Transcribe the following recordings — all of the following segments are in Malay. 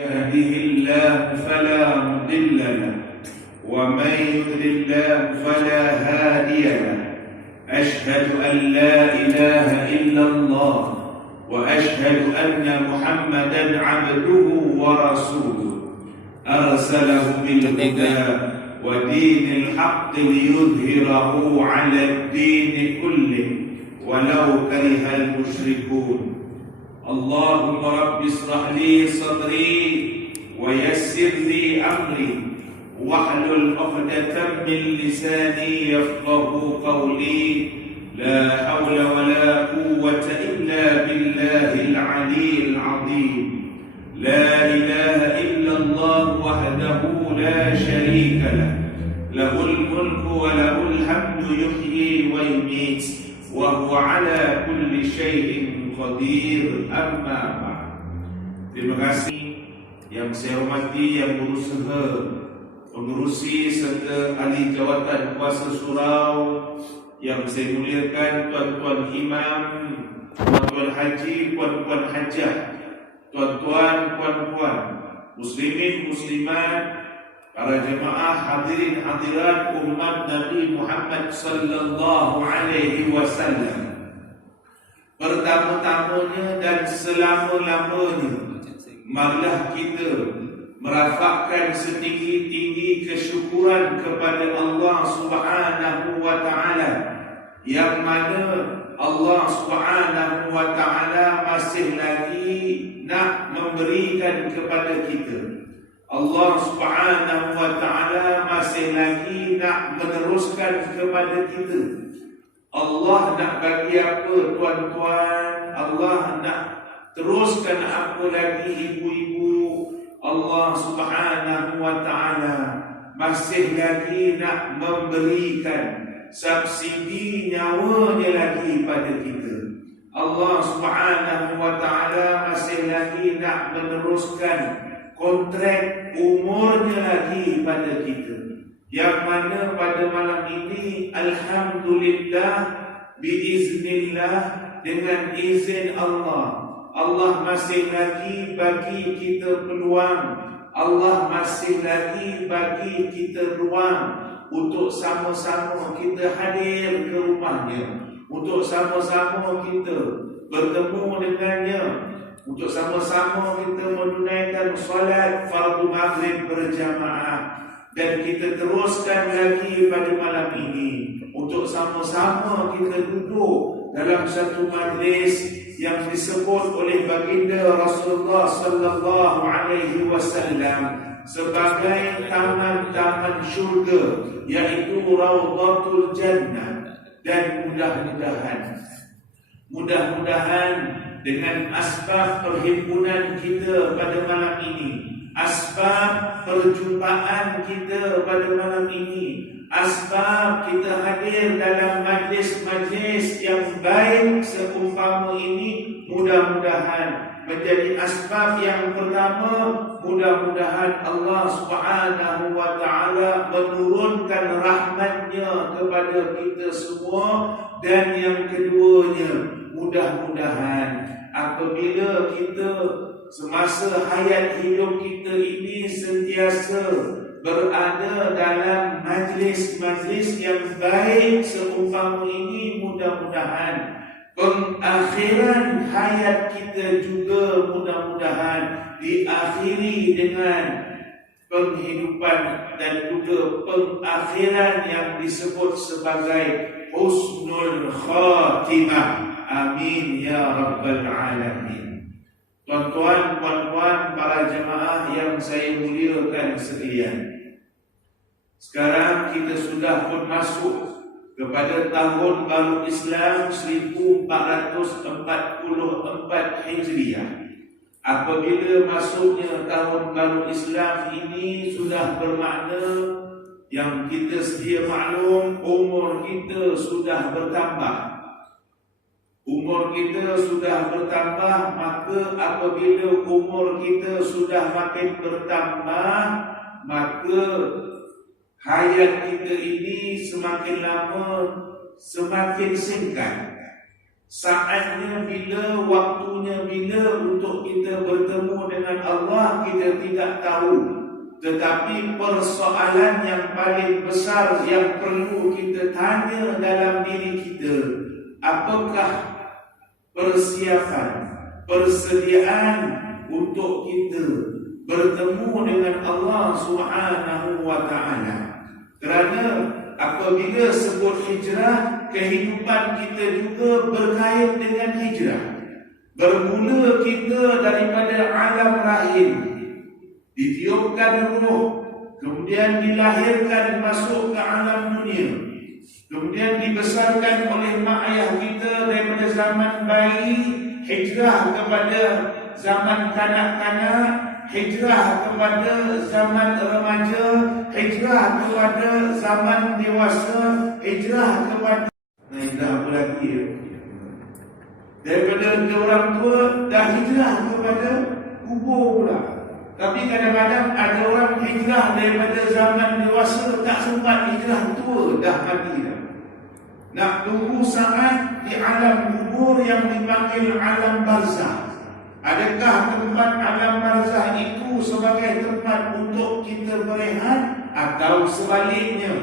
يهده الله فلا مضل له ومن يضلل الله فلا هادي له. أشهد أن لا إله إلا الله وأشهد أن محمدا عبده ورسوله أرسله بالهدى ودين الحق ليظهره على الدين كله ولو كره المشركون. اللهم رب اشرح لي صدري ويسر لي أمري واحلل عقدة من لساني يفقه قولي. لا حول ولا قوة إلا بالله العلي العظيم. لا إله إلا الله وحده لا شريك له، له الملك وله الحمد يحيي ويميت وهو على كل شيء qadir. Amma ba'd. Terima kasih yang saya hormati yang berusaha mengurusi serta ahli jawatan kuasa surau, yang saya muliakan tuan-tuan imam, tuan-tuan haji, puan-puan hajah, tuan-tuan, puan-puan, muslimin, muslimat, para jemaah hadirin hadirat umat Nabi Muhammad sallallahu alaihi wasallam. Pertama-tamanya dan selama-lamanya, marilah kita merafakkan setinggi-tinggi kesyukuran kepada Allah Subhanahu wa taala, yang mana Allah Subhanahu wa taala masih lagi nak memberikan kepada kita. Allah Subhanahu wa taala masih lagi nak meneruskan kepada kita. Allah nak bagi apa tuan-tuan? Allah nak teruskan apa lagi ibu-ibu? Allah Subhanahu wa taala masih lagi nak memberikan subsidi nyawanya lagi pada kita. Allah Subhanahu wa taala masih lagi nak meneruskan kontrak umurnya lagi pada kita. Yang mana pada malam ini alhamdulillah biiznillah, dengan izin Allah, Allah masih lagi bagi kita peluang, Allah masih lagi bagi kita ruang untuk sama-sama kita hadir ke rumahnya, untuk sama-sama kita bertemu dengannya, untuk sama-sama kita menunaikan solat fardu maghrib berjamaah. Dan kita teruskan lagi pada malam ini untuk sama-sama kita duduk dalam satu majlis yang disebut oleh baginda Rasulullah sallallahu alaihi wasallam sebagai taman-taman syurga, yaitu Raudhatul Jannah. Dan mudah-mudahan dengan asbab perhimpunan kita pada malam ini, asbab perjumpaan kita pada malam ini, asbab kita hadir dalam majlis-majlis yang baik seumpama ini, mudah-mudahan menjadi asbab yang pertama. Mudah-mudahan Allah Subhanahu wa taala menurunkan rahmatnya kepada kita semua. Dan yang keduanya, mudah-mudahan apabila kita semasa hayat hidup kita ini sentiasa berada dalam majlis-majlis yang baik seumpama ini, mudah-mudahan pengakhiran hayat kita juga mudah-mudahan diakhiri dengan penghidupan dan juga pengakhiran yang disebut sebagai husnul khatimah. Amin ya rabbal alamin. Tuan-tuan, puan-puan, para jemaah yang saya muliakan sekalian, sekarang kita sudah pun masuk kepada tahun baru Islam 1444 Hijriah. Apabila masuknya tahun baru Islam ini, sudah bermakna yang kita sedia maklum, umur kita sudah bertambah. Umur kita sudah bertambah, maka apabila umur kita sudah makin bertambah, maka hayat kita ini semakin lama semakin singkat. Saatnya bila, waktunya bila untuk kita bertemu dengan Allah, kita tidak tahu. Tetapi persoalan yang paling besar yang perlu kita tanya dalam diri kita, apakah persiapan, persediaan untuk kita bertemu dengan Allah Subhanahu wa ta'ala? Kerana apabila sebut hijrah, kehidupan kita juga berkait dengan hijrah. Bermula kita daripada alam rahim, ditiupkan roh, kemudian dilahirkan masuk ke alam dunia, kemudian dibesarkan oleh mak ayah kita daripada zaman bayi, hijrah kepada zaman kanak-kanak, hijrah kepada zaman remaja, hijrah kepada zaman dewasa, hijrah kepada dah berarti daripada orang tua dah hijrah kepada kubur pula. Tapi kadang-kadang ada orang hijrah daripada zaman dewasa, tak sempat hijrah, tua dah mati dah. Nak tunggu saat di alam kubur yang dipanggil alam barzah. Adakah tempat alam barzah itu sebagai tempat untuk kita berehat, atau sebaliknya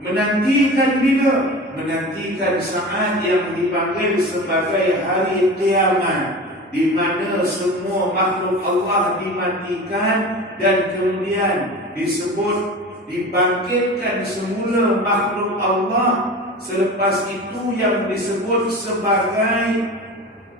menantikan bila? Menantikan saat yang dipanggil sebagai hari kiamat, di mana semua makhluk Allah dimatikan dan kemudian disebut dibangkitkan semula makhluk Allah. Selepas itu yang disebut sebagai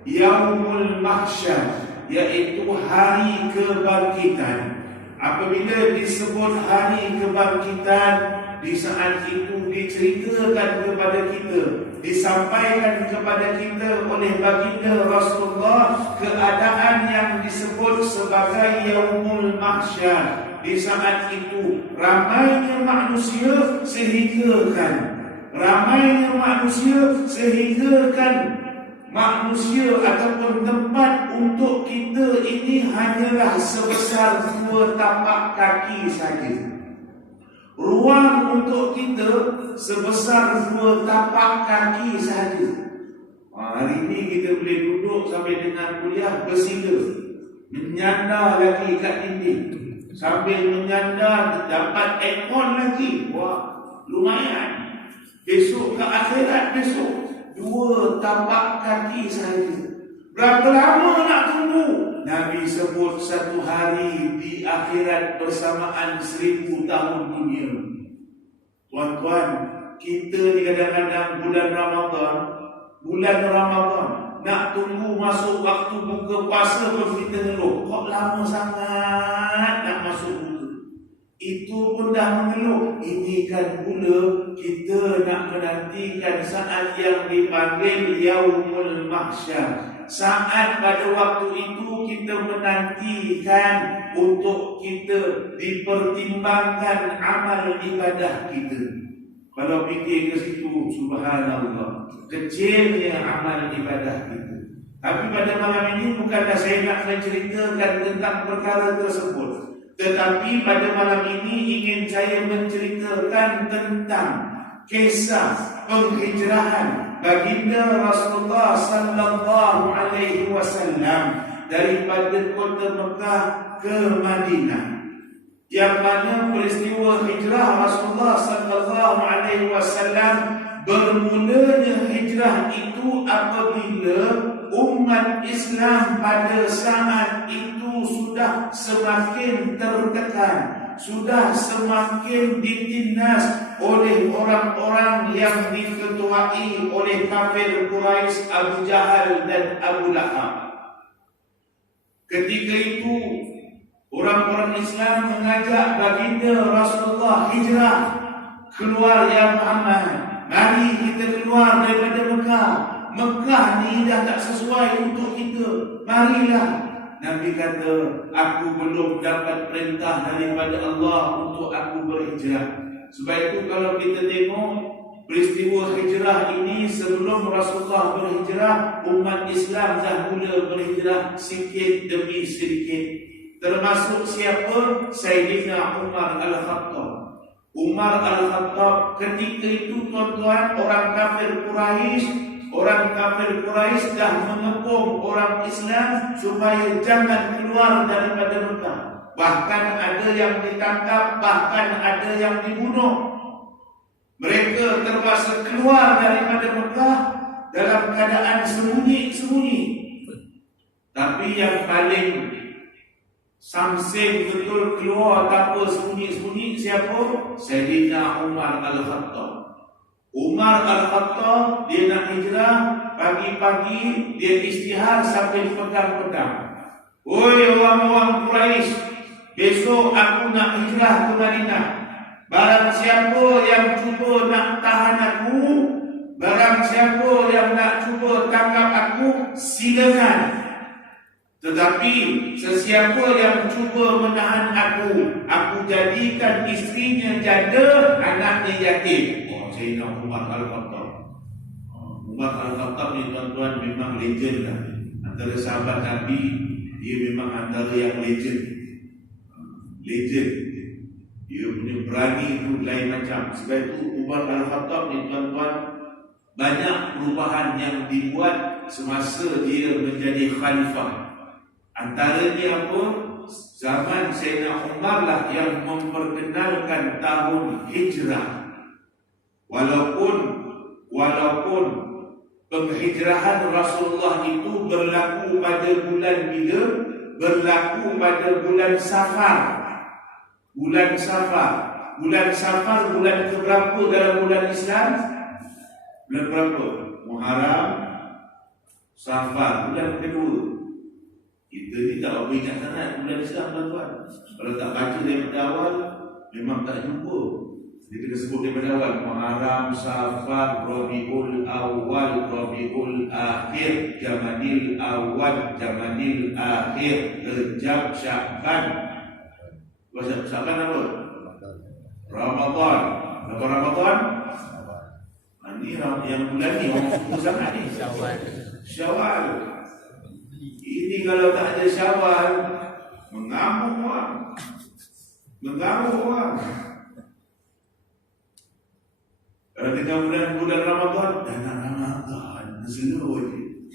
Yaumul Mahsyar, iaitu hari kebangkitan. Apabila disebut hari kebangkitan, di saat itu diceritakan kepada kita, disampaikan kepada kita oleh baginda Rasulullah keadaan yang disebut sebagai Yaumul Mahsyar. Di saat itu ramainya manusia sehinggakan manusia ataupun tempat untuk kita ini hanyalah sebesar 2 tapak kaki saja. Ruang untuk kita sebesar 2 tapak kaki saja. Hari ini kita boleh duduk sampai dengan kuliah bersila, menyandar lagi kat dinding. Sambil menyandar dapat aircon lagi. Wah, lumayan. Besok ke akhirat, besok 2 tapak kaki saja. Berapa lama nak tunggu? Nabi sebut 1 hari di akhirat bersamaan 1000 tahun dunia. Tuan-tuan, kita ni kadang-kadang bulan Ramadan nak tunggu masuk waktu buka puasa pun kita ngeluh, kok lama sangat nak masuk buka. Itu pun dah mengeluh. Ini kan pula kita nak menantikan saat yang dipanggil Yaumul Mahsyar. Saat pada waktu itu kita menantikan untuk kita dipertimbangkan amal ibadah kita. Kalau fikir ke situ, subhanallah, kecilnya amal ibadah kita. Tapi pada malam ini bukanlah saya nak menceritakan tentang perkara tersebut, tetapi pada malam ini ingin saya menceritakan tentang kisah penghijrahan baginda Rasulullah sallallahu alaihi wasallam daripada kota Mekah ke Madinah, yang mana peristiwa hijrah Rasulullah sallallahu alaihi wasallam bermulanya hijrah itu apabila umat Islam pada saat itu sudah semakin tertekan, sudah semakin ditindas oleh orang-orang yang diketuai oleh kafir Quraisy, Abu Jahal dan Abu Lahab. Ketika itu orang-orang Islam mengajak baginda Rasulullah hijrah, keluar ya Muhammad, mari kita keluar daripada Mekah. Mekah ni dah tak sesuai untuk kita, marilah. Nabi kata, aku belum dapat perintah daripada Allah untuk aku berhijrah. Sebab itu kalau kita tengok peristiwa hijrah ini, sebelum Rasulullah berhijrah, umat Islam dah mula berhijrah sikit demi sedikit. Termasuk siapa? Sayyidina Umar Al-Khattab. Umar Al-Khattab ketika itu, tuan-tuan, orang kafir Quraisy orang kafir Quraisy dah mengepung orang Islam supaya jangan keluar daripada Mekah. Bahkan ada yang ditangkap, bahkan ada yang dibunuh. Mereka terpaksa keluar daripada Mekah dalam keadaan sembunyi-sembunyi. Tapi yang paling samseng betul keluar tanpa sembunyi-sembunyi siapa? Sayyidina Umar Al-Khattab. Umar Al-Khattab dia nak hijrah, pagi-pagi dia istihar sampai pegang pedang. Oi orang-orang Quraisy, besok aku nak hijrah ke Madinah. Barang siapa yang cuba nak tahan aku, barang siapa yang nak cuba tangkap aku, silakan. Tetapi sesiapa yang cuba menahan aku jadikan istrinya janda, anaknya yatim. Sayyidina Umar Al-Khattab. Umar Al-Khattab ni tuan-tuan memang legend lah. Antara sahabat Nabi, dia memang antara yang legend. Legend. Dia punya berani tu lain macam. Sebab itu Umar Al-Khattab ni tuan-tuan, banyak perubahan yang dibuat semasa dia menjadi khalifah. Antaranya apa? Zaman Sayyidina Umar lah yang memperkenalkan tahun hijrah. Walaupun penghijrahan Rasulullah itu berlaku pada bulan bila? Berlaku pada bulan Safar. Bulan Safar. Bulan Safar bulan keberapa dalam bulan Islam? Bulan berapa? Muharram, Safar, bulan kedua. Kita ni tak apa ingat sangat bulan Islam tuan-tuan. Kalau tak baca daripada awal, memang tak jumpa. Dia kena sebut daripada awal. Muharram, Safar, Rabiul Awal, Rabiul Akhir, Jamadil Awal, Jamadil Akhir, Rejab, Sya'ban. Sya'ban apa? Ramadan. Apa Ramadan? Ini yang bulan ni orang suka sangat ni. Syawal. Ini kalau tak ada Syawal, mengamuk orang. Kalau kita bulan Ramadan, dah nak Ramadan, seluruh je.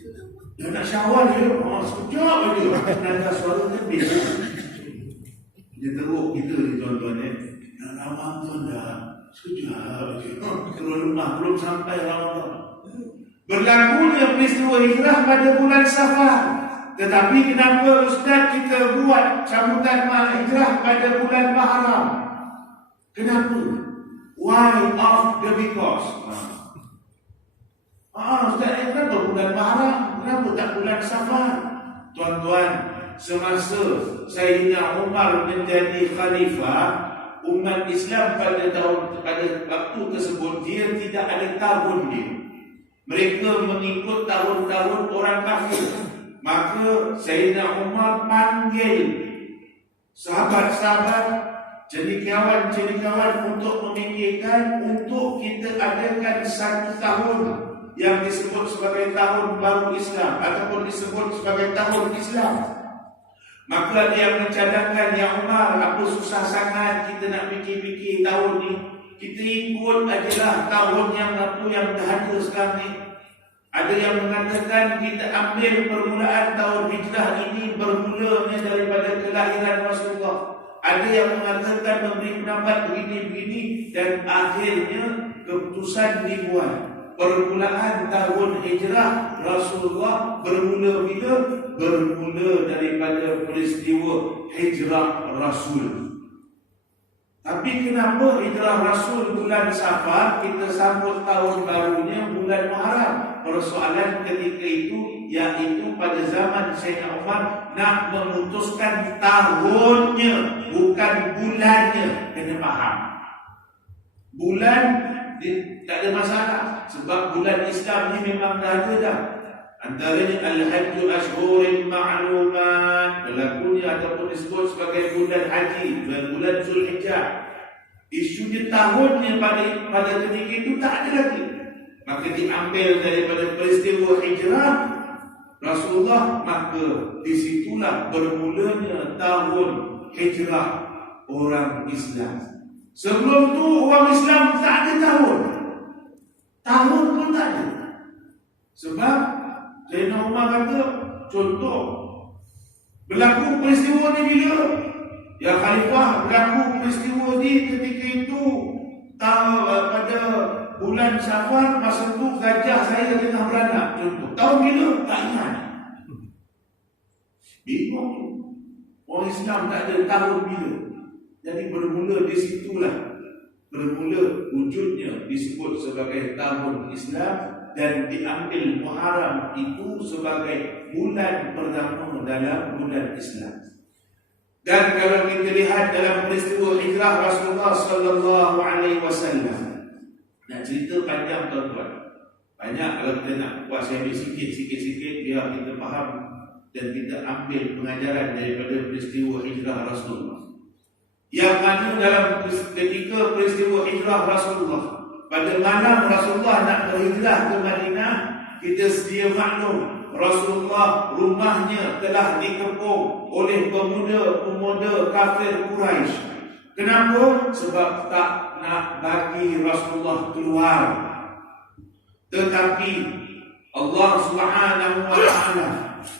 Dah nak Syawal je, sekejap je. Nada suara lebih. Dia teruk kita ni tuan-tuan ni. Nak Ramadan dah, sekejap je. Keluar rumah, belum sampai Ramadan. Berlakunya peristiwa hijrah pada bulan Safar. Tetapi kenapa Ustaz kita buat sambutan hijrah pada bulan Muharram? Kenapa? Why of the because? Ustaz, kenapa bulan Muharram? Kenapa tak bulan Safar? Tuan-tuan, semasa Sayyidina Umar menjadi khalifah, umat Islam pada waktu tersebut dia tidak ada tahun dia. Mereka mengikut tahun-tahun orang kafir. Maka Sayyidina Umar panggil sahabat-sahabat, cendekiawan untuk memikirkan untuk kita adakan satu tahun yang disebut sebagai tahun baru Islam ataupun disebut sebagai tahun Islam. Maka dia mencadangkan, ya Umar, apa susah sangat kita nak fikir-fikir tahun ni? Kita ikut ajalah tahun yang dah ada sekarang ni. Ada yang mengatakan kita ambil permulaan tahun hijrah ini bermulanya daripada kelahiran Rasulullah. Ada yang mengatakan memberi pendapat begini-begini dan akhirnya keputusan dibuat. Permulaan tahun hijrah Rasulullah bermula bila? Bermula daripada peristiwa hijrah Rasul. Tapi kenapa hijrah Rasul bulan Safar, kita sambut tahun barunya bulan Muharram? Persoalan ketika itu iaitu pada zaman Sayyidina Umar nak memutuskan tahunnya, bukan bulannya. Kena faham. Bulan tak ada masalah sebab bulan Islam ni memang dah ada dah. Antaranya Al-Hajju Ashhurin Ma'lumat, berlakunya ataupun disebut sebagai bulan haji, bulan Zulhijjah. Isunya tahunnya pada ketika itu tak ada lagi. Maka diambil daripada peristiwa hijrah Rasulullah, maka disitulah bermulanya tahun hijrah orang Islam. Sebelum tu orang Islam tak ada tahun. Tahun pun tak ada. Sebab Sayyidina Umar kata, contoh, berlaku peristiwa ni bila? Ya Khalifah, berlaku peristiwa ni ketika itu pada bulan Safar, masa tu gajah saya tengah beranak. Contoh, tahun bila? Tak ingat. Bingung. Orang Islam tak ada tahun bila. Jadi bermula di situlah. Bermula wujudnya disebut sebagai tahun Islam dan diambil Muharram itu sebagai bulan pertama dalam bulan Islam. Dan kalau kita lihat dalam peristiwa hijrah Rasulullah sallallahu alaihi wasallam, nak cerita panjang tuan-tuan. Banyak kalau kita nak buat saya sikit-sikit biar kita faham dan kita ambil pengajaran daripada peristiwa hijrah Rasulullah. Yang mana dalam ketika peristiwa hijrah Rasulullah, pada malam Rasulullah nak berhijrah ke Madinah, kita sedia maklum Rasulullah rumahnya telah dikepung oleh pemuda-pemuda kafir Quraisy. Kenapa? Sebab tak nak bagi Rasulullah keluar. Tetapi Allah Subhanahu wa taala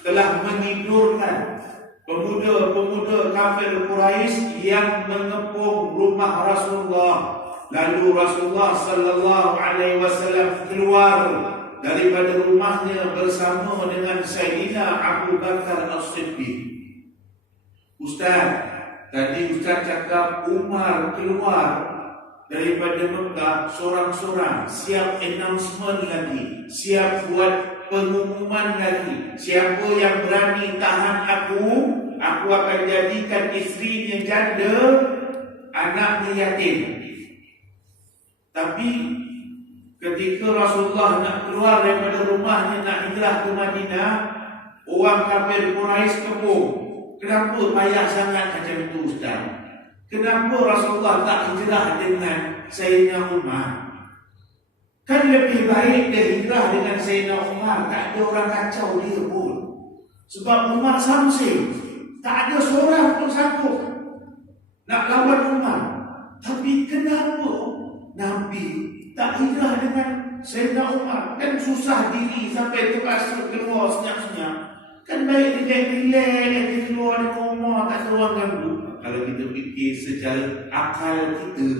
telah menidurkan pemuda-pemuda kafir Quraisy yang mengepung rumah Rasulullah. Lalu Rasulullah sallallahu alaihi wasallam keluar daripada rumahnya bersama dengan Sayyidina Abu Bakar As-Siddiq. Ustaz, tadi Ustaz cakap Umar keluar daripada Mekah sorang-sorang, siap announcement lagi, siap buat pengumuman lagi. Siapa yang berani tahan aku akan jadikan isterinya janda, anaknya yatim. Tapi ketika Rasulullah nak keluar daripada rumahnya nak hijrah ke Madinah, orang kafir Quraisy kepung. Kenapa payah sangat macam itu Ustaz? Kenapa Rasulullah tak hijrah dengan Sayyidina Umar? Kan lebih baik dia hijrah dengan Sayyidina Umar. Tak ada orang kacau dia pun. Sebab Umar samsing, tak ada seorang pun sanggup nak lawan Umar. Tapi kenapa Nabi tak hijrah dengan Sayyidina Umar? Kan susah diri sampai terpaksa keluar senyap-senyap. Kan baik dia relax, dia keluar dari rumah, tak ada orang ganggu. Kalau kita fikir secara akal kita.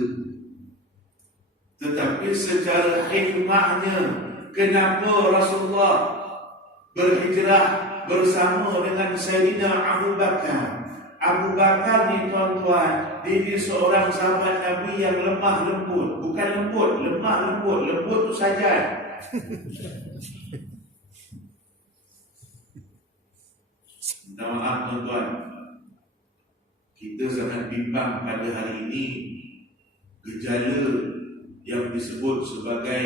Tetapi secara hikmahnya, kenapa Rasulullah berhijrah bersama dengan Sayyidina Abu Bakar? Abu Bakar ni tuan-tuan, dia ni seorang sahabat Nabi yang lemah lembut. Bukan lembut, lemah lembut. Lembut tu saja. Minta maaf tuan-tuan, kita sangat bimbang pada hari ini gejala yang disebut sebagai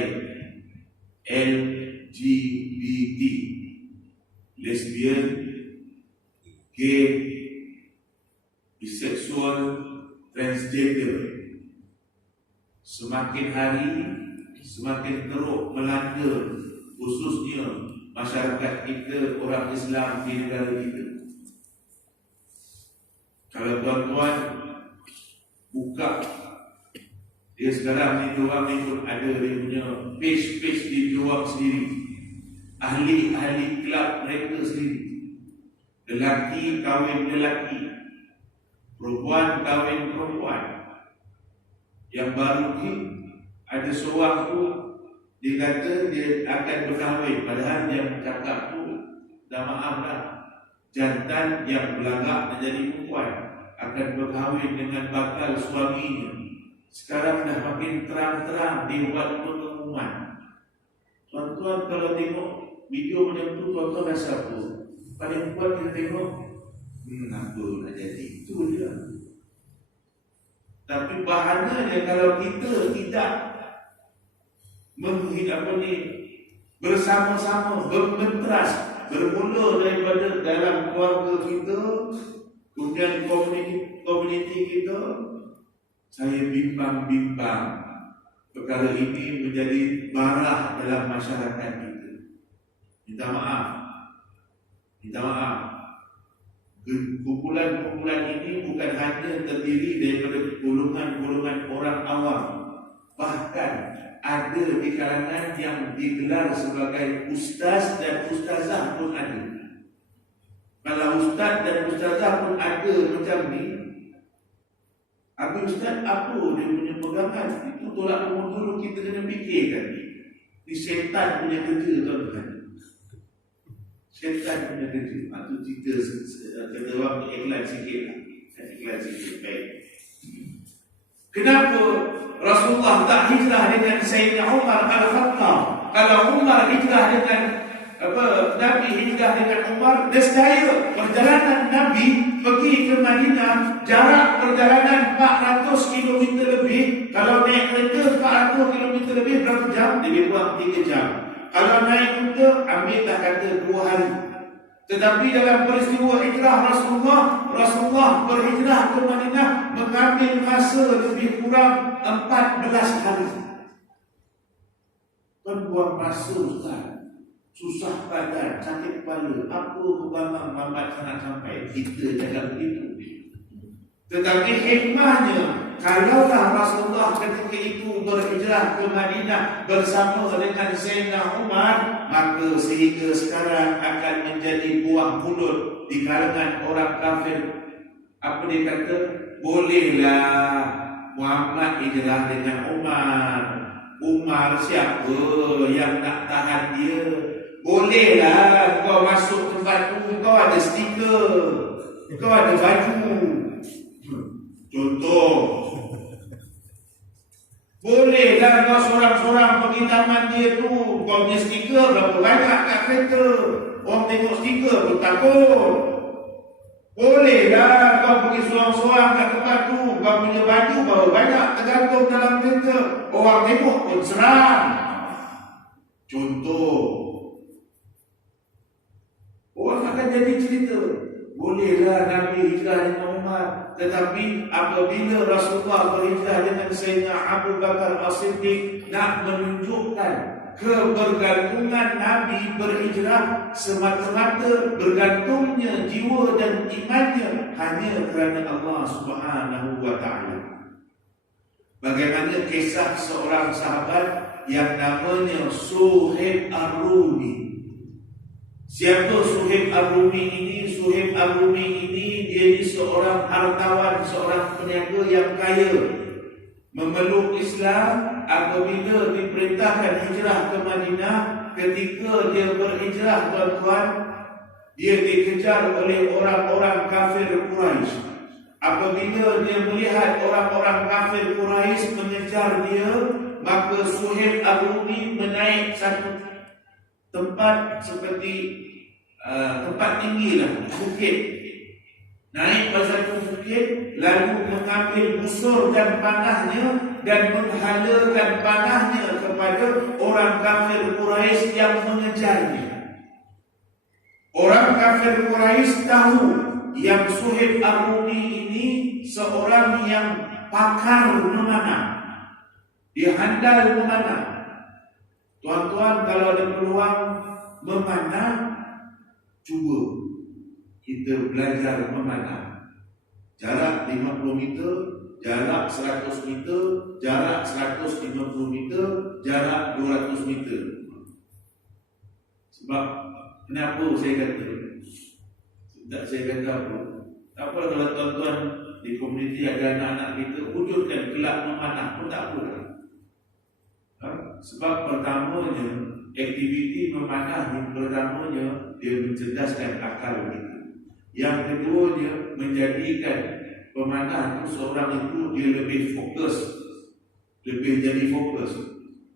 LGBT, lesbian, gay, biseksual, transgender. Semakin hari semakin teruk melanda khususnya masyarakat kita, orang Islam di negara kita. Kalau tuan-tuan buka, dia sekarang ni diorang ni pun ada dia punya page di diorang sendiri, ahli-ahli kelab mereka sendiri. Lelaki kahwin lelaki, perempuan kahwin perempuan. Yang baru ni ada seorang tu, dia kata dia akan berkahwin, padahal dia cakap tu, dah maaf dah, jantan yang belagak menjadi perempuan akan berkahwin dengan bakal suaminya. Sekarang dah makin terang-terang dia buat pengumuman. Tuan-tuan kalau tengok video macam tu, tuan-tuan rasa apa? Paling kuat kita tengok, apa nak jadi, itu dia. Tapi bahannya kalau kita tidak bersama-sama, bermentras, bermula daripada dalam keluarga kita, kemudian komuniti kita, saya bimbang-bimbang perkara ini menjadi marah dalam masyarakat kita. Minta maaf. Kumpulan-kumpulan ini bukan hanya terdiri daripada golongan-golongan orang awam, bahkan ada di kalangan yang digelar sebagai ustaz dan ustazah pun ada. Kalau ustaz dan ustazah pun ada macam ni, habis ustaz apa dia punya pegangan? Itu tolak umur dulu kita kena fikirkan ni. Ni syaitan punya kerja tuan-tuan. Syaitan punya kerja. Itu cerita kata orang iklan sikit lah. Iklan sikit. Baik. Kenapa Rasulullah tak hijrah dengan Sayyidina Umar Al-Khattab? Kalau Umar hijrah dengan Nabi hijrah dengan Umar, nescaya perjalanan Nabi pergi ke Madinah jarak perjalanan 400 km lebih. Kalau naik kereta 400 km lebih berapa jam? Lebih kurang 3 jam. Kalau naik kuda ambillah kata 2 hari. Tetapi dalam peristiwa hijrah Rasulullah berhijrah ke Madinah mengambil masa lebih kurang 14 hari. Buang masa Ustaz, susah badan, sakit kepala, apa kebanggaan lambat sangat sampai. Kita jangan begitu. Tetapi hikmahnya, kalaulah Rasulullah ketika itu berhijrah ke Madinah bersama dengan Sayyidina Umar, maka sehingga sekarang akan menjadi buah mulut di kalangan orang kafir. Apa dia kata? Bolehlah Muhammad hijrah dengan Umar. Umar siapa yang nak tahan dia? Bolehlah kau masuk tempat tu, kau ada stiker, kau ada baju. Contoh, bolehlah kau seorang-seorang pergi taman dia tu, kau punya stiker berapa banyak kat kereta, orang tengok stiker pun takut. Bolehlah kau pergi seorang-seorang kat tempat tu, kau punya baju berapa banyak tergantung dalam kereta, orang tengok pun seram. Contoh, orang akan jadi cerita. Bolehlah Nabi hijrah dengan Umar, tetapi apabila Rasulullah berhijrah dengan Sayyidina Abu Bakar As-Siddiq, nak menunjukkan kebergantungan Nabi berhijrah semata-mata bergantungnya jiwa dan imannya hanya kerana Allah Subhanahu wa ta'ala. Bagaimana kisah seorang sahabat yang namanya Suhaib Ar-Rumi. Siapa Suhaib Ar-Rumi ini? Suhaib Ar-Rumi ini dia ni seorang hartawan, seorang peniaga yang kaya. Memeluk Islam apabila diperintahkan hijrah ke Madinah. Ketika dia berhijrah, tuan-tuan, dia dikejar oleh orang-orang kafir Quraisy. Apabila dia melihat orang-orang kafir Quraisy mengejar dia, maka Suhaib Ar-Rumi menaik satu tempat seperti tempat tinggi lah, bukit. Naik pada satu bukit, lalu mengambil busur dan panahnya dan menghalakan panahnya kepada orang kafir Quraisy yang mengejarnya. Orang kafir Quraisy tahu yang Suhaib Ar-Rumi ini seorang yang pakar memanah. Dia handal memanah. Tuan-tuan, kalau ada peluang memanah, cuba kita belajar memanah. Jarak 50 meter, jarak 100 meter, jarak 150 meter, jarak 200 meter. Sebab kenapa saya kata? Tak saya kata apa? Tak apa kalau tuan-tuan di komuniti ada anak-anak kita wujudkan kelab memanah pun tak apa. Sebab pertamanya aktiviti memanah yang pertamanya dia mencerdaskan akal kita. Yang keduanya menjadikan pemanah itu seorang itu dia lebih fokus, lebih jadi fokus.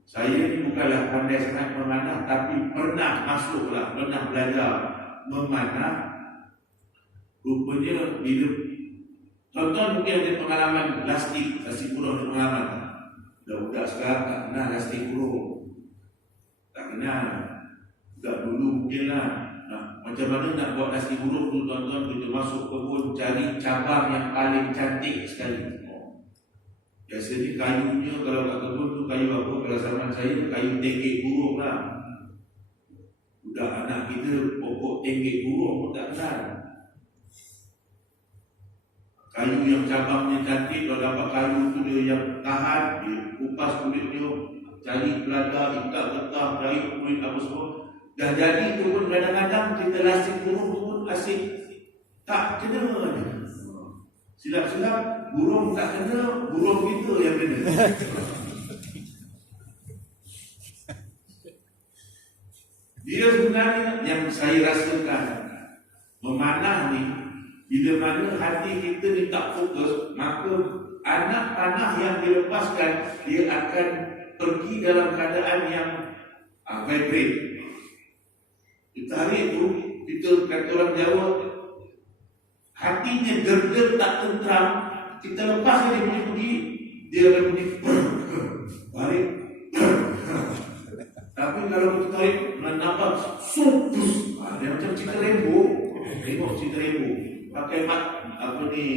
Saya ni bukanlah pandai sangat memanah, tapi pernah masuklah, pernah belajar memanah. Rupanya bila tuan-tuan mungkin ada pengalaman lastik burung ada pengalaman. Budak sekarang tak kenal lastik burung, tak kenal. Budak dulu mungkin lah. Macam mana nak buat lastik burung tu, tuan-tuan? Kita masuk kebun cari cabang yang paling cantik sekali. Biasanya kayunya kalau kat kebun tu kayu apa? Kalau zaman saya kayu tenggek burung lah. Budak anak kita pokok tenggek burung pun tak kenal. Kayu yang cabangnya cantik, kalau dapat kayu tu dia yang tahan, dia kupas kulit dia, cari belajar, ikat getah, cari kulit apa semua. Dah jadi tu pun kadang-kadang kita lasik burung tu pun asyik tak kena. Silap-silap burung tak kena, burung kita yang kena. Dia sebenarnya yang saya rasakan memanah ni, bila mana hati kita ni tak fokus, maka anak panah yang dilepaskan dia akan pergi dalam keadaan yang vibrate. Ditarik tu, kita kata orang Jawa, hatinya gerget tak tentram, kita lepas dia pergi, dia akan bunyi balik. Tapi kalau kita tarik nampak supus, dia macam cerita rembo. Tengok cerita rembo, pakai apa ni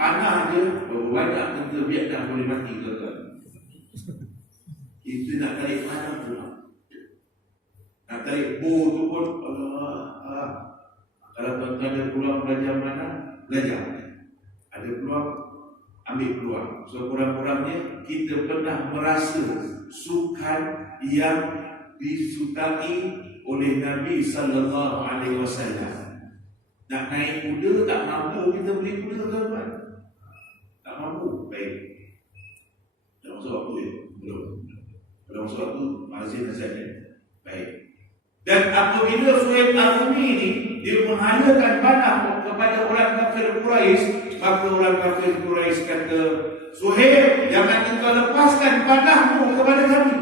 panah dia, banyak tentera Vietnam boleh mati tuan-tuan. Kita nak tarik panah pula, nak tarik bow tu pun kalau tuan-tuan ada peluang belajar mana, belajar. Ada peluang, ambil peluang. So kurang-kurangnya kita pernah merasa sukan yang disukai oleh Nabi sallallahu alaihi wasallam. Nak naik kuda tak mampu, kita beli kuda tuan-tuan. Tak mampu, baik. Dah masuk waktu ya? Belum. Dah masuk waktu, mazin saja. Baik. Dan apabila Suhaib Ar-Rumi ni dia menghalakan panah kepada orang kafir Quraisy, maka orang kafir Quraisy kata, Suhaib, jangan engkau lepaskan panahmu kepada kami.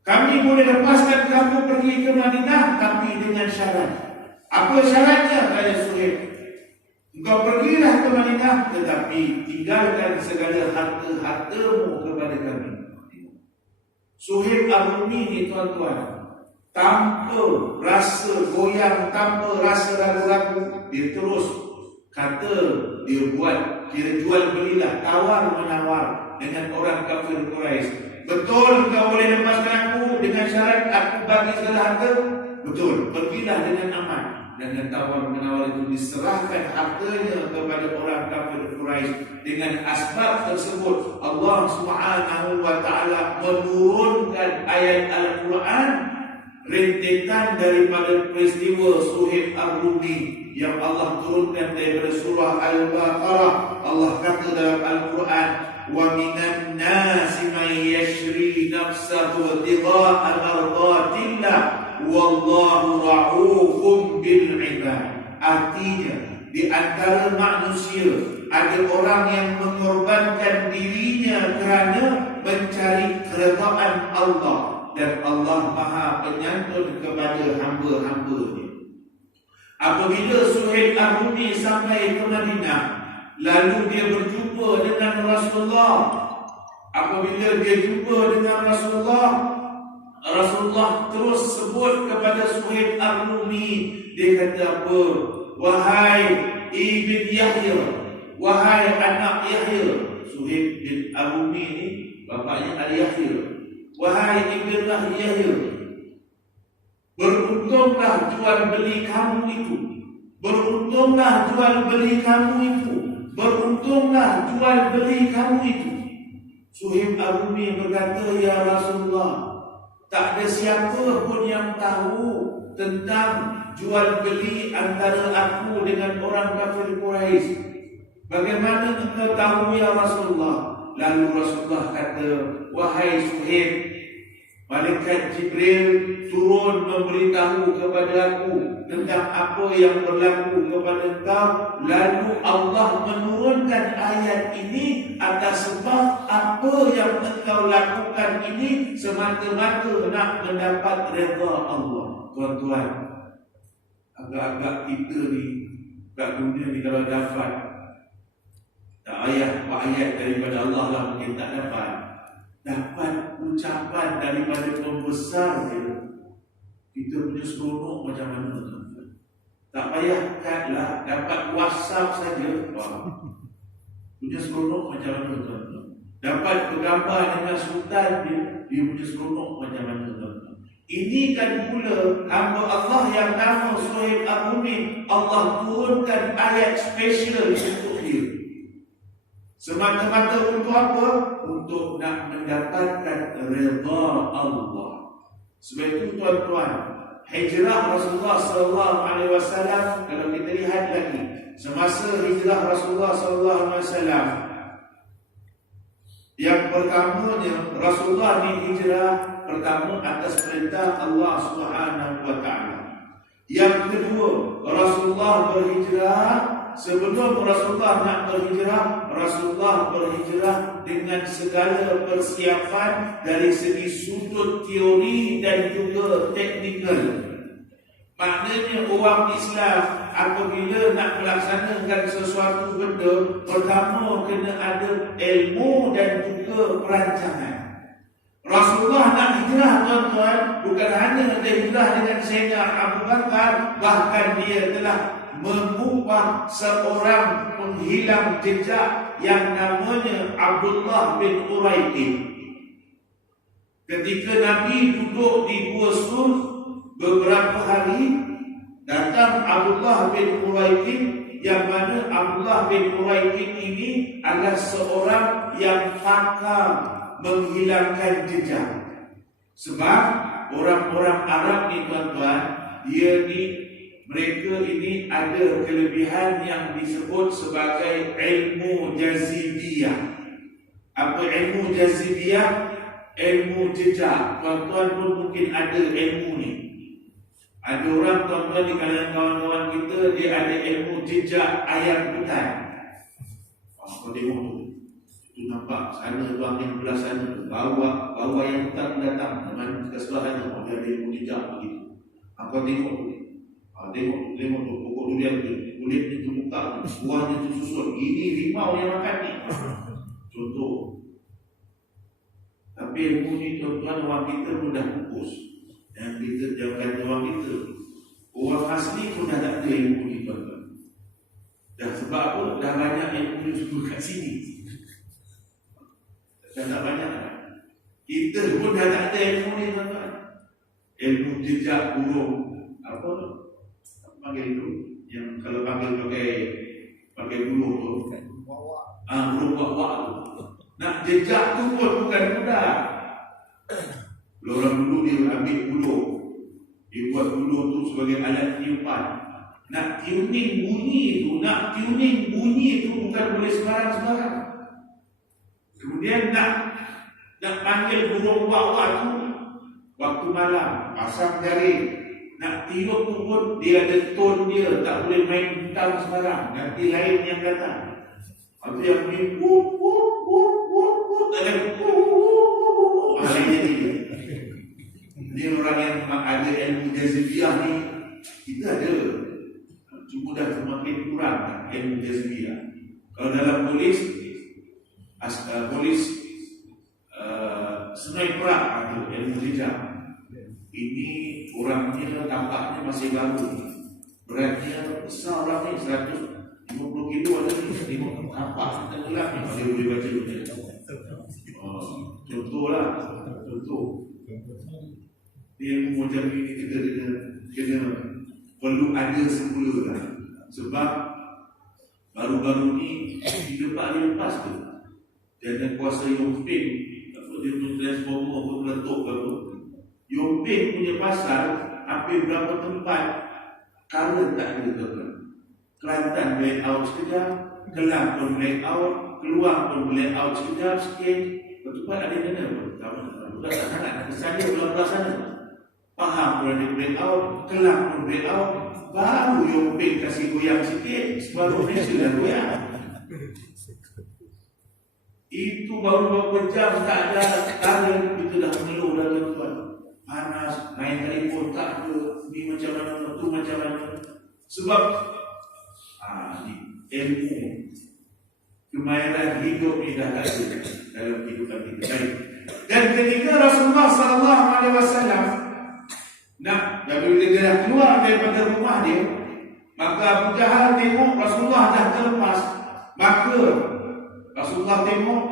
Kami boleh lepaskan kamu pergi ke Madinah, tapi dengan syarat. Apa syaratnya? Kata Suhaib, engkau pergilah ke Madinah, tetapi tinggalkan segala harta-hartamu kepada kami. Suhaib Ar-Rumi ni tuan-tuan, tanpa rasa goyang, tanpa rasa ragu-ragu, dia terus kata dia buat, kira jual belilah, tawar menawar dengan orang kafir Quraisy. Betul kau boleh lepaskan aku dengan syarat aku bagi segala harta? Betul, pergilah dengan aman. Dan tawar menawar itu diserahkan hartanya kepada orang kafir Quraisy. Dengan asbab tersebut Allah Subhanahu wa taala menurunkan ayat Al-Quran, rentetan daripada peristiwa Suhaib Ar-Rumi yang Allah turunkan daripada surah Al-Baqarah. Allah kata dalam Al-Quran, wa minan nasi man yashri nafsahu ibtigha'a mardatillah wallahu ra'ufun bil ibad. Artinya, di antara manusia ada orang yang mengorbankan dirinya kerana mencari keredaan Allah, dan Allah Maha Penyantun kepada hamba-hambanya. Apabila Suhaib Ar-Rumi sampai ke Madinah, lalu dia berjumpa dengan Rasulullah. Apabila dia jumpa dengan Rasulullah, Rasulullah terus sebut kepada Suhaib Ar-Rumi. Dia kata apa? Wahai ibn Yahya, wahai anak Yahya. Suhaib bin Ar-Rumi ni bapaknya Al-Yahya. Wahai ibn Yahya, beruntunglah jual beli kamu itu. Beruntunglah jual beli kamu itu. Beruntunglah jual beli kamu itu. Suhaib Ar-Rumi berkata, ya Rasulullah, tak ada siapa pun yang tahu tentang jual beli antara aku dengan orang kafir Quraisy. Bagaimana engkau tahu ya Rasulullah? Lalu Rasulullah kata, wahai Suhaib, malaikat Jibril turun memberitahu kepada aku tentang apa yang berlaku kepada engkau. Lalu Allah menurunkan ayat ini atas sebab apa yang engkau lakukan ini semata-mata nak mendapat redha Allah. Tuan-tuan, agak-agak kita ni kat dunia ni kalau dapat tak ayat daripada Allah lah mungkin tak dapat ucapan daripada pembesar dia, kita punya seronok macam mana tuan-tuan. Tak payahkanlah dapat WhatsApp saja, punya seronok macam mana tuan-tuan. Dapat bergambar dengan sultan dia punya seronok macam mana tuan-tuan. Ini kan pula hamba Allah yang nama Suhaib Ar-Rumi, Allah turunkan ayat spesial untuk dia. Semata-mata untuk apa? Untuk nak mendapatkan redha Allah. Sebab itu tuan-tuan, hijrah Rasulullah sallallahu alaihi wasallam, kalau kita lihat lagi semasa hijrah Rasulullah sallallahu alaihi wasallam, yang pertamanya Rasulullah hijrah pertama atas perintah Allah Subhanahu wa taala. Yang kedua, Rasulullah berhijrah. Sebelum Rasulullah nak berhijrah, Rasulullah berhijrah dengan segala persiapan dari segi sudut teori dan juga teknikal. Maknanya orang Islam apabila nak melaksanakan sesuatu benda, pertama kena ada ilmu dan juga perancangan. Rasulullah nak hijrah, tuan-tuan, bukan hanya dia hijrah dengan Sayyidina Abu Bakar, bahkan dia telah mengubah seorang penghilang jejak yang namanya Abdullah bin Uraiqin. Ketika Nabi duduk di Gua Sur beberapa hari, datang Abdullah bin Uraiqin, yang mana Abdullah bin Uraiqin ini adalah seorang yang pakar menghilangkan jejak. Sebab orang-orang Arab ni, tuan-tuan, mereka ini ada kelebihan yang disebut sebagai ilmu jazibiyah. Apa ilmu jazibiyah? Ilmu jejak. Tuan-tuan pun mungkin ada ilmu ni. Ada orang, tuan-tuan, di kalangan kawan-kawan kita, dia ada ilmu jejak ayam hutan. Kau tengok tu, itu nampak sana tu, angin belah sana tu, bawa ayam hutan datang dengan ke sebelah sana. Dia ada ilmu jejak begitu. Kau tengok tu, tengok tu, pokok durian tu, kulit ni terbuka, buahnya tu susun. Ini rimau yang makan ni. Contoh. Tapi ilmu ni, tuan-tuan, orang kita mudah pupus. Yang kita jauhkan orang kita. Orang asli pun dah tak ada ilmu ni, tuan-tuan. Dah sebab apa? Dah banyak ilmu ni semua kat sini. Dah tak banyak. Kita pun dah tak ada ilmu ni, tuan-tuan. Ilmu jejak burung. Apa panggil itu? Yang kalau panggil pakai buluh tu. Burung wak-wak tu. Nak jejak tu pun bukan mudah. Orang dulu dia ambil buluh, dia buat buluh tu sebagai alat tiupan. Nak tuning bunyi tu bukan boleh sembarang-sembarang. Kemudian nak panggil burung wak-wak tu waktu malam, pasang jaring. Nak tiup tu pun dia ada tone dia, tak boleh main bintang sembarang. Nanti lain yang datang. Atau yang bunyi Ini orang yang ada ilmu jazibiyah ni, kita ada. Cuma dah semakin kurang ilmu jazibiyah. Kalau dalam polis Sungai Perak ada ilmu jejak. Ini orangnya tampaknya masih baru. Beratnya besar orang ni, 150 kilo ada ni. Tengok nampak tenggelam ni, dia boleh baca dunia. Contohlah, contoh. Ilmu macam ini kita kena perlu ada semula lah. Sebab baru-baru ni kita tak boleh lepas tu. Jangan kuasa Yompin, dia tu transformer pun meletup ke tu. Yompin punya pasal hampir berapa tempat current tak ada tu. Kelantan black out sekejap, Kelang pun black out, Keluar pun black out sekejap sikit. Betul ada di mana pun. Tak sangat. Kesannya belah-belah sana. Pahang pun ada break out, Kelang pun break out. Baru Yompin kasih goyang sikit, baru Malaysia dah goyang. Itu baru beberapa jam tak ada current, kita dah mengeluh dah, tuan-tuan. Panas, main telefon tak ada, ni macam mana, tu macam mana. Sebab ilmu kemahiran hidup ni dah ada dalam kehidupan kita. Baik. Dan ketika Rasulullah SAW bila dia dah keluar daripada rumah dia, maka Abu Jahal tengok Rasulullah dah terlepas. Maka Rasulullah tengok,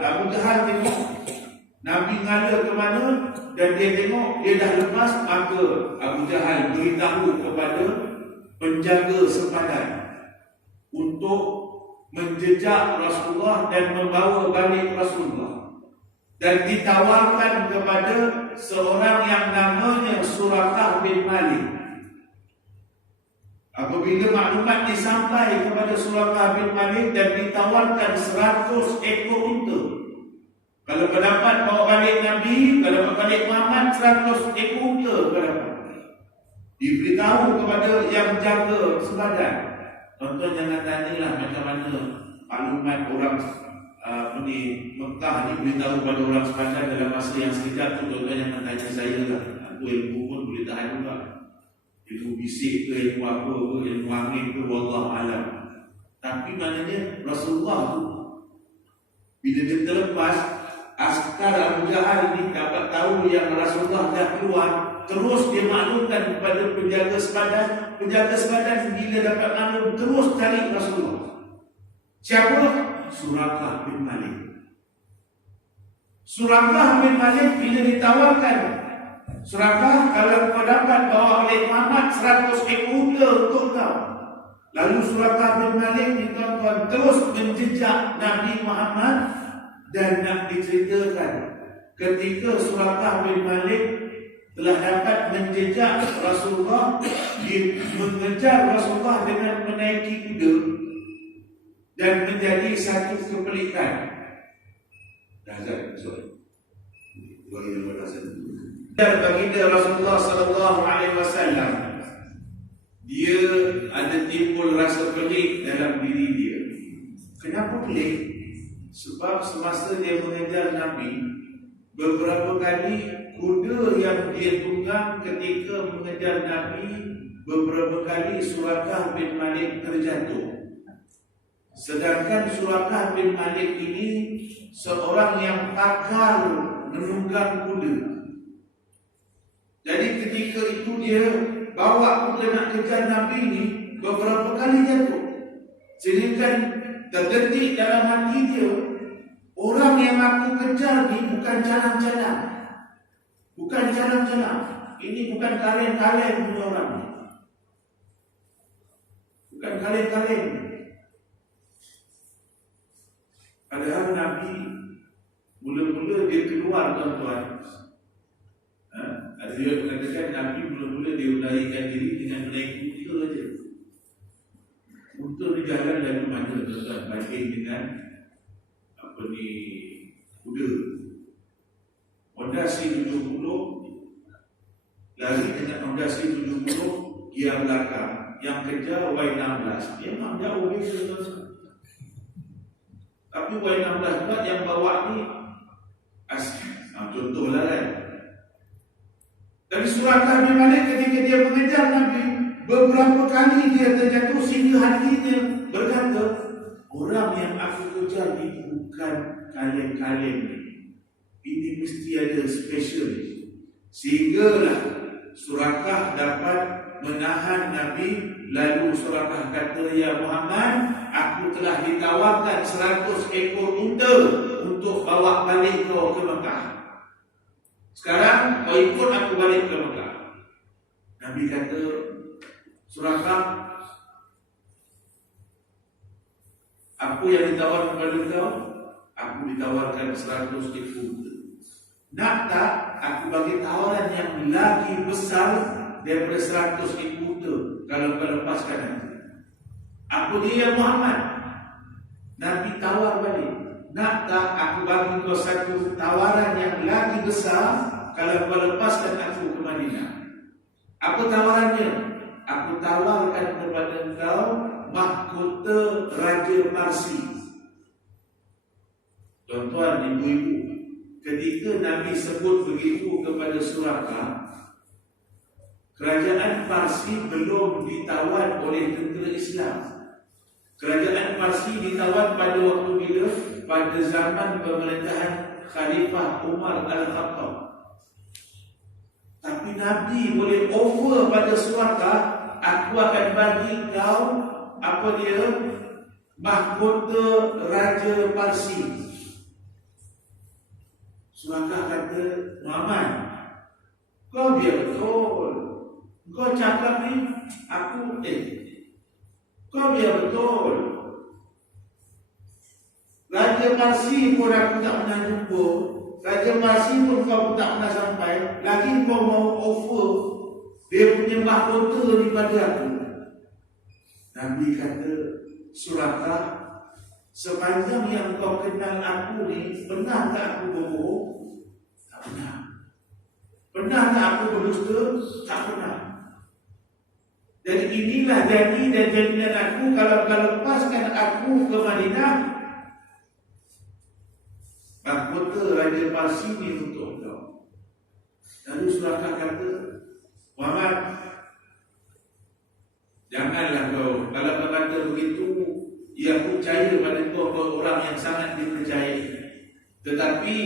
Abu Jahal tengok Nabi ngala ke mana, dan dia tengok dia dah lepas. Maka Abu Jahal beritahu kepada penjaga sempadan untuk menjejak Rasulullah dan membawa balik Rasulullah, dan ditawarkan kepada seorang yang namanya Suraqah bin Malik. Apabila maklumat disampai kepada Suraqah bin Malik dan ditawarkan 100 ekor unta, kalau pendapat bawa balik Nabi, kalau bawa balik Muhammad, 100 ekor unta pendapat. Diberitahu kepada yang jaga sebadan. Tuan-tuan jangan tanyalah macam mana maklumat orang Mekah ni beritahu pada orang sepadan dalam masa yang sekejap tu. Tuan-tuan jangan tanya saya lah. Itu ilmu pun boleh tahan juga. Ilmu bisik ke, ilmu apa ke, ilmu angin ke, wallahu alam. Tapi maknanya Rasulullah tu bila dia terlepas, askar Abu Jahal ni dapat tahu yang Rasulullah dah keluar, terus dia maklumkan kepada penjaga sepadan. Penjaga sepadan bila dapat maklum, terus cari Rasulullah. Siapa? Suraqah bin Malik. Suraqah bin Malik bila ditawarkan, Suraqah, kalau kau dapat bawa oleh Muhammad 100 ekor unta untuk kau. Lalu Suraqah bin Malik ni tuan-tuan terus menjejak Nabi Muhammad. Dan nak diceritakan, ketika Suraqah bin Malik telah dapat menjejak Rasulullah, dia mengejar Rasulullah dengan menaiki kuda dan menjadi satu kepelikan. Dan baginda Rasulullah sallallahu alaihi wasallam, dia ada timbul rasa pelik dalam diri dia. Kenapa pelik? Sebab semasa dia mengejar Nabi, beberapa kali kuda yang dia tunggang ketika mengejar Nabi, beberapa kali Suraqah bin Malik terjatuh. Sedangkan Suraqah bin Malik ini seorang yang pakar menunggang kuda. Jadi ketika itu dia bawa kuda nak kejar Nabi ini, beberapa kali jatuh. Sehingga terdetik dalam hati dia, orang yang aku kejar ni bukan calang-calang. Bukan calang-calang. Ini bukan kaleng-kaleng punya orang. Bukan kaleng-kaleng. Padahal Nabi mula-mula dia keluar, tuan-tuan. Ada yang mengatakan Nabi mula-mula dia melarikan diri dengan menaik kuda saja. Untuk berjalan lalu mana tuan-tuan banding dengan kuda. Honda C70 lari dengan Honda C70 gear belakang, yang kejar Y16. Dia memang jauh beza tuan-tuan. Tapi Y16 pula yang bawa ni contohlah kan. Dari Suraqah bin Malik ketika dia mengejar Nabi, beberapa kali dia terjatuh sehingga hatinya berkata, orang yang aku kejar ni bukan kaleng-kaleng ni. Ini mesti ada special. Sehinggalah Suraqah dapat menahan Nabi. Lalu Suraqah kata, ya Muhammad, aku telah ditawarkan 100 ekor unta untuk bawa balik kau ke Mekah. Sekarang kau ikut aku balik ke Mekah. Nabi kata, Suraqah, aku yang ditawarkan kepada kau, aku ditawarkan 100 ekor unta. Nak tak aku bagi tawaran yang lagi besar daripada 100 ekor unta kalau kau lepaskan nanti? Aku dia Muhammad. Nabi tawar balik. Nak tak aku bagi kau satu tawaran yang lagi besar kalau kau lepaskan aku ke Madinah? Apa tawarannya? Aku tawarkan kepada kau mahkota Raja Parsi. Tuan-tuan, ibu-ibu, ketika Nabi sebut begitu kepada Suraqah, kerajaan Parsi belum ditawan oleh tentera Islam. Kerajaan Parsi ditawan pada waktu bila? Pada zaman pemerintahan Khalifah Umar Al-Khattab. Tapi Nabi boleh offer pada Suraqah, aku akan bagi kau apa dia? Mahkota Raja Parsi. Suraqah kata, Muhammad, kau biar betul. Kau cakap ni, kau biar betul. Raja Parsi pun aku tak pernah jumpa. Raja Parsi pun kau tak pernah sampai. Lagi kau mau offer dia punya mahkota daripada aku. Nabi kata, Suraka, sepanjang yang kau kenal aku ni, pernah tak aku berbohong? Tak pernah. Pernah tak aku berdusta? Tak pernah. Jadi inilah janji dan jaminan aku kalau kau lepaskan aku ke Madinah, mahkota Raja Parsi ni untuk kau. Lalu Suraka kata, Muhammad, janganlah kau, kalau kau kata begitu, ya aku percaya pada kau orang yang sangat dipercayai. Tetapi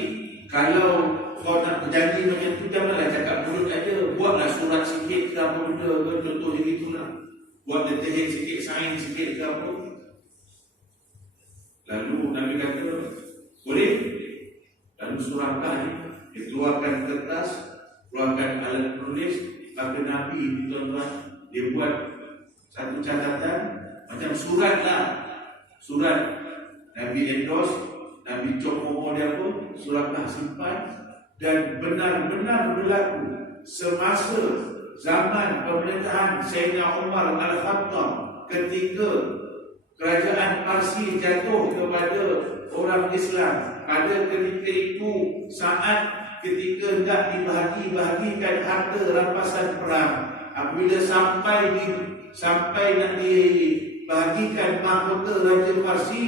kalau kau nak berjanji macam tu, janganlah cakap mulut aja. Buatlah surat sikit ke apa benda ke, contohnya gitulah. Buat letterhead sikit, sign sikit ke apa. Lalu Nabi kata, boleh? Lalu Suraka ni dia keluarkan kertas, keluarkan alat penulis. Kata Nabi, tuan-tuan, dia buat satu catatan macam surat lah. Surat Nabi endorse, Nabi cokong dia pun, Suraka simpan. Dan benar-benar berlaku semasa zaman pemerintahan Sayyidina Umar Al-Khattab ketika kerajaan Parsi jatuh kepada orang Islam. Pada ketika itu, saat ketika hendak dibahagi-bahagikan harta rampasan perang, apabila sampai nak dibahagikan mahkota Raja Parsi,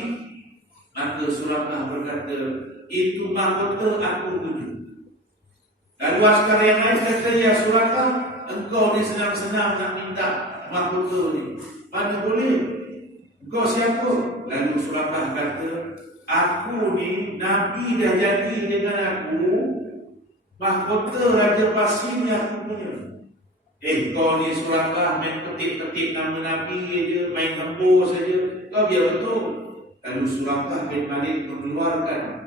maka Suraka berkata, itu mahkota aku punya. Lalu askar yang lain kata, ya Suraka, engkau ni senang-senang nak minta mahkota ni, mana boleh? Engkau siapa? Lalu Suraka kata, aku ni Nabi dah janji dengan aku, mahkota Raja Parsi ni aku punya. Kau ni Suraka main petik-petik nama Nabi je, main hembus saja. Kau biar betul. Lalu Suraka bin Malik mengeluarkan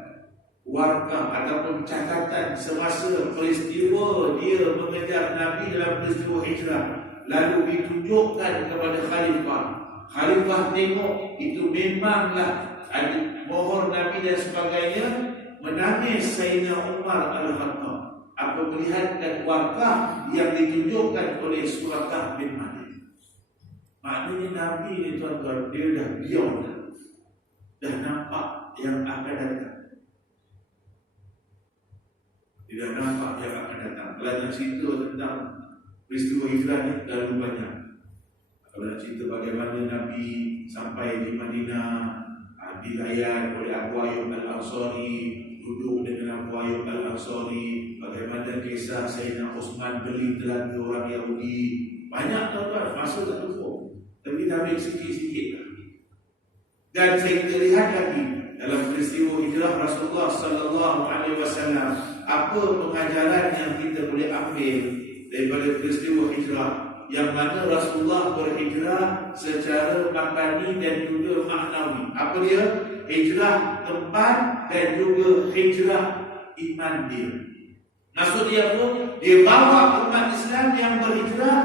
warkah ataupun catatan semasa peristiwa dia mengejar Nabi dalam peristiwa hijrah. Lalu ditunjukkan kepada Khalifah. Khalifah tengok itu memanglah ada mohon Nabi dan sebagainya. Menangis Sayyidina Umar Al-Khattab apabila melihatkan warkah yang ditunjukkan oleh Suraka bin Malik. Maknanya Nabi ni tuan-tuan, dia dah beyond, dah nampak yang akan datang. Dia dah nampak yang akan datang. Kalau nak cerita tentang peristiwa hijrah ni terlalu banyak. Kalau nak cerita bagaimana Nabi sampai di Madinah, dilayan oleh Abu Ayyub Al-Ansari, duduk dengan Abu Ayyub Al-Ansari, bagaimana kisah Sayyidina Uthman beli telaga orang Yahudi. Banyak tuan-tuan, masa tak cukup, tapi dah ambil sikit-sikit lah. Dan kita lihat lagi dalam peristiwa hijrah Rasulullah sallallahu alaihi wasallam, apa pengajaran yang kita boleh ambil daripada peristiwa hijrah, yang mana Rasulullah berhijrah secara makani dan juga maknawi. Apa dia? Hijrah tempat dan juga hijrah iman dia. Maksud dia apa? Dia bawa umat Islam yang berhijrah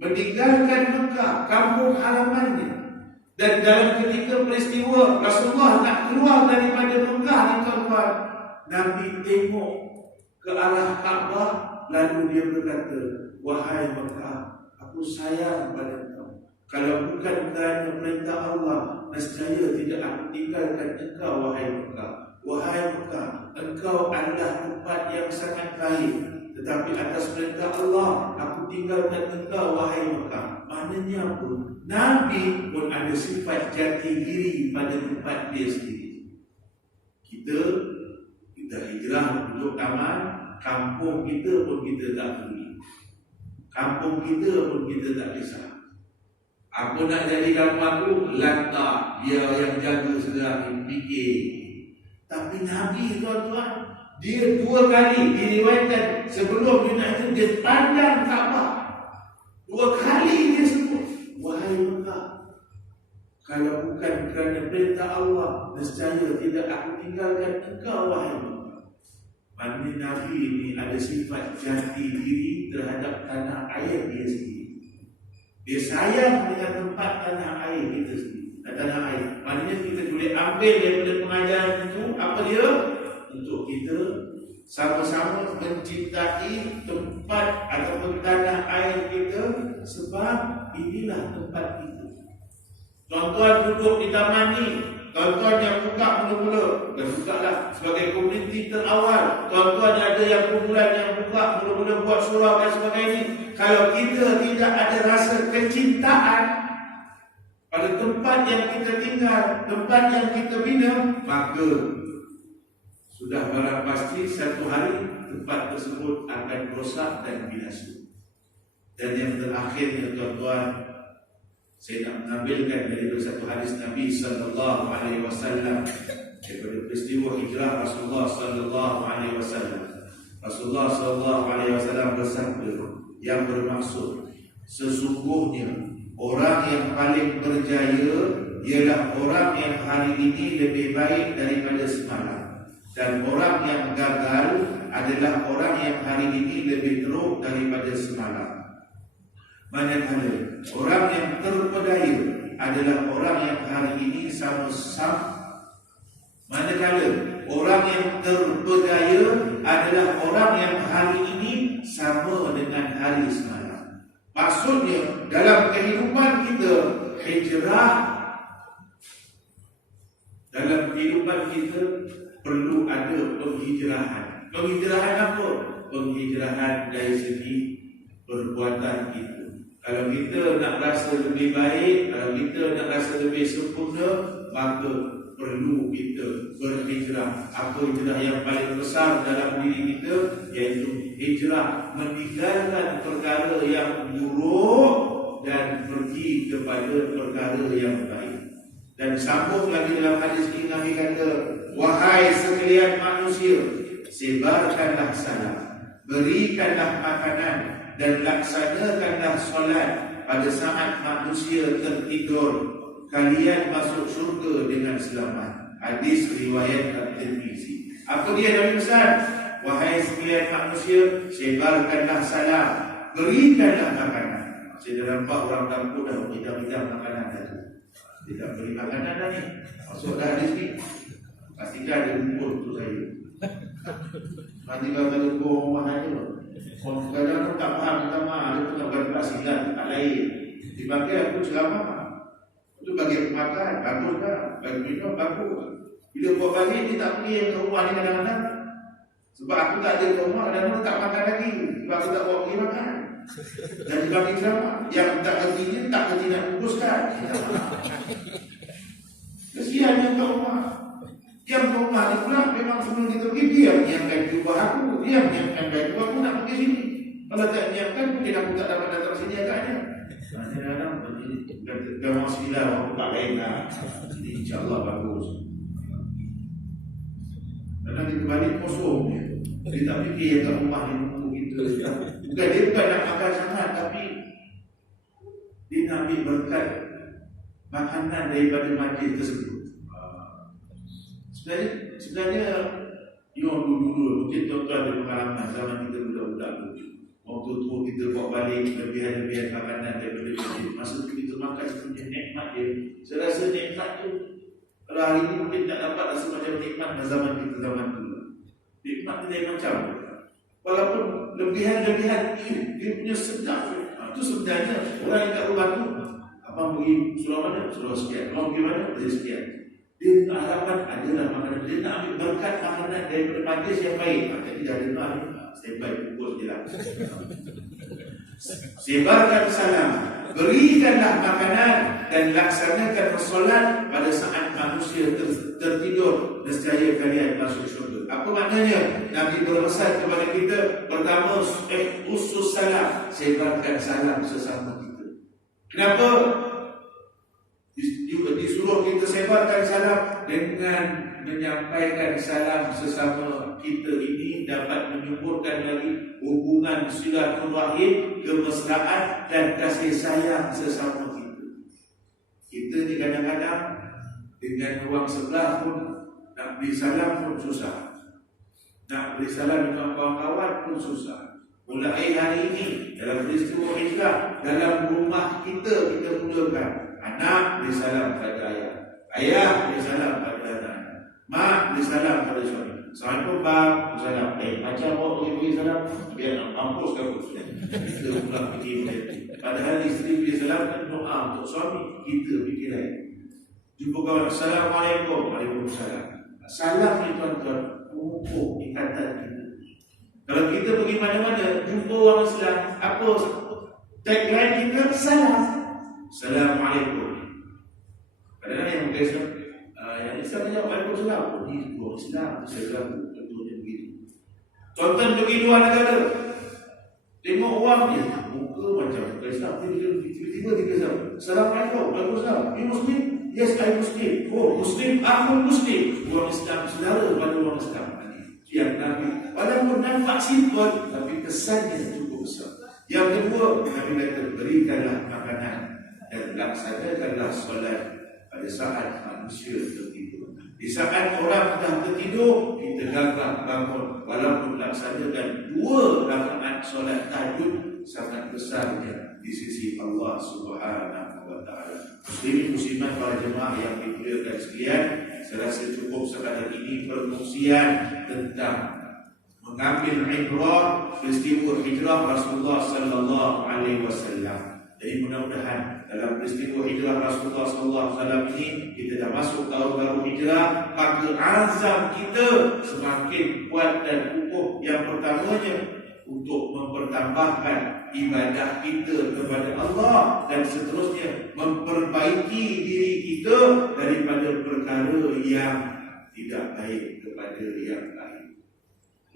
meninggalkan Mekah, kampung halamannya. Dan dalam ketika peristiwa Rasulullah nak keluar daripada Mekah ni tuan-tuan, Nabi tengok ke arah Kaabah, lalu dia berkata, wahai Mekah, aku sayang pada engkau. Kalau bukan kerana perintah Allah, nescaya tidak aku tinggalkan engkau, wahai Mekah. Wahai Mekah, engkau adalah tempat yang sangat baik, tetapi atas perintah Allah, aku tinggalkan engkau, wahai Mekah. Maknanya apa? Nabi pun ada sifat jati diri pada tempat dia sendiri. Kita hijrah duduk taman, kampung kita pun kita tak peduli. Kampung kita pun kita tak kisah. Aku nak jadi kampung aku, lantak dia yang jaga segala fikir. Tapi Nabi tuan-tuan, dia 2 kali diriwayatkan sebelum dia nak itu, dia pandang Kaabah. 2 kali dia sebut, wahai Mekah, kalau bukan kerana perintah Allah, nescaya tidak aku tinggalkan engkau, wahai Mekah. Maknanya Nabi ini ada sifat jati diri terhadap tanah air dia sendiri. Dia sayang dengan tempat tanah air kita sendiri. Tanah air, maknanya kita boleh ambil daripada pengajaran kita sama-sama mencintai tempat ataupun tanah air kita, sebab inilah tempat kita. Tuan-tuan duduk di taman ni, tuan-tuan yang buka mula-mula, dan bukalah sebagai komuniti terawal. Tuan-tuan ada yang kumpulan yang buka mula-mula buat surau dan sebagainya. Kalau kita tidak ada rasa kecintaan pada tempat yang kita tinggal, tempat yang kita bina, maka sudah barang pasti satu hari tempat tersebut akan rosak dan binasa. Dan yang terakhirnya tuan-tuan, saya nak mengambilkan dari satu hadis Nabi sallallahu alaihi wasallam daripada peristiwa hijrah Rasulullah sallallahu alaihi wasallam. Rasulullah sallallahu alaihi wasallam bersabda yang bermaksud, sesungguhnya orang yang paling berjaya ialah orang yang hari ini lebih baik daripada semalam, dan orang yang gagal adalah orang yang hari ini lebih teruk daripada semalam. Manakala orang yang terpedaya adalah orang yang hari ini manakala orang yang terpedaya adalah orang yang hari ini sama dengan hari semalam. Maksudnya dalam kehidupan kita, hijrah dalam kehidupan kita perlu ada penghijrahan. Penghijrahan apa? Penghijrahan dari segi perbuatan kita. Kalau kita nak rasa lebih baik, kalau kita nak rasa lebih sempurna, maka perlu kita berhijrah. Apa hijrah yang paling besar dalam diri kita? Iaitu hijrah meninggalkan perkara yang buruk dan pergi kepada perkara yang baik. Dan sambung lagi dalam hadis ini, Nabi kata, wahai sekalian manusia, sebarkanlah salam, berikanlah makanan, dan laksanakanlah solat pada saat manusia tertidur. Kalian masuk syurga dengan selamat. Hadis riwayat At-Tirmizi. Apa dia Nabi pesan? Wahai sekalian manusia, sebarkanlah salam, berikanlah makanan. Saya dah nampak orang kampung dah bidang-bidang makanan tadi. Dia tak beri makanan dah ni. Masuklah hadis ni. Pastikan ada umur tu saya. Nanti kalau bohong rumah aja. Kadang-kadang tak faham, minta maaf. Dia pun tak berkasihan, tak lain. Dipakai aku ceramah. Itu bagi makan, bagus tak? Bagi minum, bagus. Bila buat balik, dia tak pergi ke rumah ni kadang-kadang. Sebab aku tak ada ke rumah, kadang-kadang tak makan lagi. Sebab aku tak bawa pergi makan. Dan dibagi ceramah. Yang tak kerti ni, tak kerti nak bungkuskan. Kesian yang ke rumah. Yang ke rumah ni pula, memang sebelum kita pergi, dia menyiapkan jubah aku. Dia menyiapkan baju aku nak pergi sini. Kalau tak menyiapkan, mungkin aku tak dapat datang sini agaknya. Kadang-kadang kalau masih dah aku tak lain lah. Jadi insyaAllah bagus. Kadang kita balik kosong. Dia tak fikir yang kat rumah ni menunggu kita. Bukan dia bukan nak makan sangat, tapi dia nak ambil berkat makanan daripada majlis tersebut. Sebenarnya yang dulu-dulu mungkin tuan-tuan ada pengalaman zaman kita budak-budak dulu. Waktu tu kita bawa balik lebihan-lebihan makanan daripada masjid. Masa tu kita makan sebenarnya nikmat dia. Saya rasa nikmat tu kalau hari ini mungkin tak dapat rasa macam nikmat zaman kita zaman dulu. Nikmat dia lain macam. Walaupun lebihan-lebihan dia punya sedap. Itu sebenarnya orang yang kat rumah tu, abang pergi surau mana? Surau sekian. Abang pergi mana? Dari sekian. Dia harapan adalah makanan. Dia nak ambil berkat makanan daripada majlis yang baik. Jadi dah dengar ni, standby pukul je lah. Sebarkan salam, berikanlah makanan, dan laksanakan solat pada saat manusia tertidur. Nescaya kalian masuk syurga. Apa maknanya? Nabi berpesan kepada kita, pertama, usus salam, sebarkan salam sesama kita. Kenapa? Disuruh kita sebarkan salam dengan menyampaikan salam sesama kita ini dapat menyuburkan lagi hubungan silaturahim, kemesraan dan kasih sayang sesama kita. Kita ni kadang-kadang dengan orang sebelah pun nak beri salam pun susah. Nak beri salam dengan kawan-kawan pun susah. Mulai hari ini dalam peristiwa hijrah, dalam rumah kita mulakan. Anak beri salam pada ayah, ayah beri salam pada anak, mak beri salam pada suami. Assalamualaikum bang, kita pula fikir macam. Padahal isteri bila salam kan doa untuk suami, kita fikir lain. Jumpa kawan, Assalamualaikum. Waalaikumsalam. Salam ni tuan-tuan, mengukuh ikatan kita. Kalau kita pergi mana-mana, jumpa orang Islam, apa tagline kita? Salam. Assalamualaikum. Kadang-kadang yang bukan Islam, yang Islam dia jawab Waalaikumsalam. Oh, ni orang Islam, saya bilang contohnya begitu. Tuan-tuan pergi luar negara, tengok orang dia, muka macam bukan Islam, tiba-tiba dia Islam. Assalamualaikum. Waalaikumsalam. You Muslim? Yes, I Muslim. Oh, Muslim, aku Muslim. Orang Islam, saudara pada orang Islam. Yang Nabi, walaupun nampak simpel, tapi kesannya cukup besar. Yang kedua, Nabi kata, berikanlah makanan dan laksanakanlah solat pada saat manusia tertidur. Di saat orang dah tertidur, kita gagah bangun. Walaupun laksanakan 2 rakaat solat tahajud, sangat besarnya di sisi Allah Subhanahu wa Ta'ala. Muslimin muslimat para jemaah yang dimuliakan sekalian, saya rasa cukup sekadar ini perkongsian tentang mengambil ibrah peristiwa hijrah Rasulullah sallallahu alaihi wasallam. Jadi mudah-mudahan dalam peristiwa hijrah Rasulullah sallallahu alaihi wasallam ini kita dah masuk tahun baru hijrah, maka azam kita semakin kuat dan kukuh. Yang pertamanya untuk mempertambahkan ibadah kita kepada Allah dan seterusnya memperbaiki diri kita daripada perkara yang tidak baik kepada yang lain.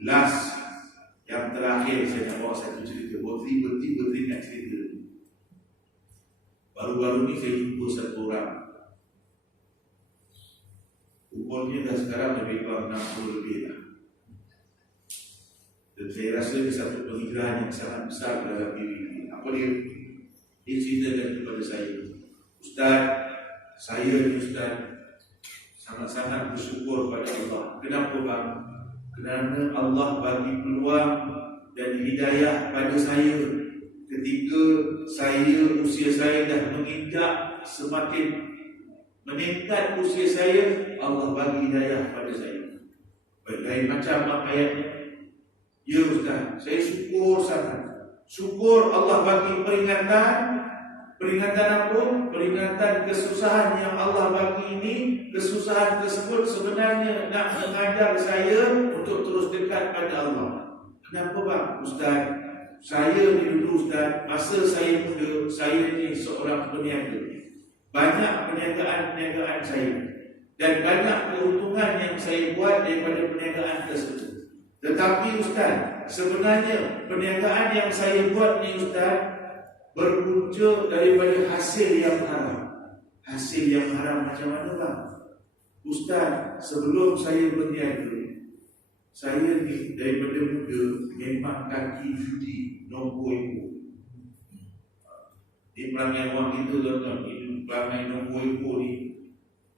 Last, yang terakhir saya nak bawa satu cerita. Tiba-tiba teringat cerita. Baru-baru ni saya jumpa satu orang. Umurnya dah sekarang lebih kurang 60 lebih lah. Dan saya rasa ini satu penghijrahan yang sangat besar dalam diri ini. Apa dia? Dia ceritakan kepada saya, Ustaz, saya ni Ustaz sangat-sangat bersyukur pada Allah. Kenapa bang? Kerana Allah bagi peluang dan hidayah pada saya ketika usia saya dah menginjak semakin meningkat usia saya, Allah bagi hidayah pada saya. Berbagai macam ayatnya. Ya Ustaz, saya syukur sangat. Syukur Allah bagi peringatan. Peringatan apa? Peringatan kesusahan yang Allah bagi ini. Kesusahan tersebut sebenarnya nak mengajar saya untuk terus dekat pada Allah. Kenapa bang? Ustaz, saya ni dulu Ustaz, masa saya muda, saya ni seorang peniaga. Banyak perniagaan saya. Dan banyak keuntungan yang saya buat daripada perniagaan tersebut. Tetapi Ustaz, sebenarnya perniagaan yang saya buat ni Ustaz berpunca daripada hasil yang haram. Hasil yang haram macam mana bang? Ustaz, sebelum saya berniaga, saya ni daripada muda memang kaki judi, nombor ekor. Ini perangai orang kita tuan-tuan, ini perangai nombor ekor ni.